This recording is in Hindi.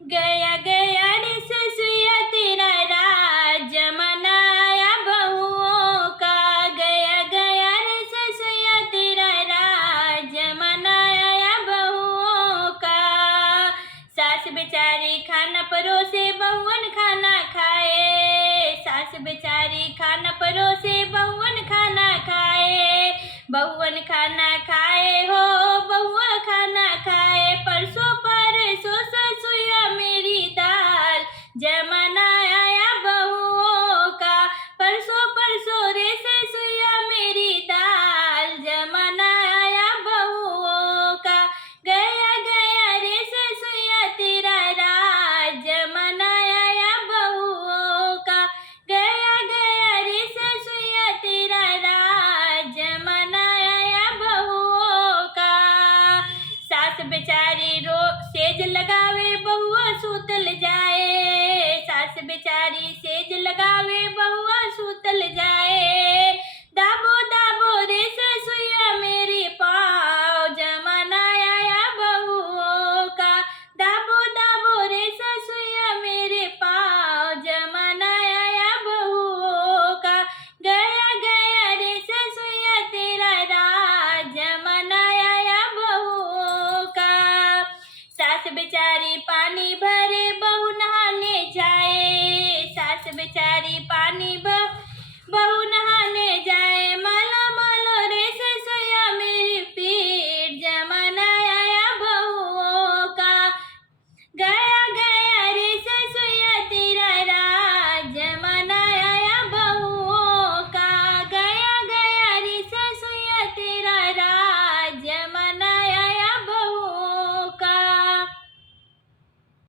गया गया रे ससुया तेरा राज मनाया बहुओं का। गया गया रे ससुया तेरा राज मनाया बहुओं का। सास बेचारी खाना परोसे बहुअन खाना खाए। सास बेचारी खाना परोसे बहुअन खाना खाए। बहुअन खाना खाए हो बहुआ खाना खाए। परसों परसों ससुया मेरी दाल जमाना आया बहुओं का। परसों परसों रे ससुया मेरी दाल जमाना आया बहुओं का। गया गया रे ससुया तेरा राज जमाना आया बहुओं का। गया गया रे ससुया तेरा राज जमाना आया बहुओं का। सास बेचारी रो सेज लगावे बहुआ सूतल जाए। सास बेचारी सेज लगावे बहुआ सूतल जाए। दाबो दाबो रे ससुया मेरी पाँव जमाना आया बहुओं का। दाबो दाबो रे ससुया मेरे पाँव जमाना आया बहुओं का। गया गया रे ससुया तेरा राज जमाना आया बहुओं का। सास बेचारी पानी भरे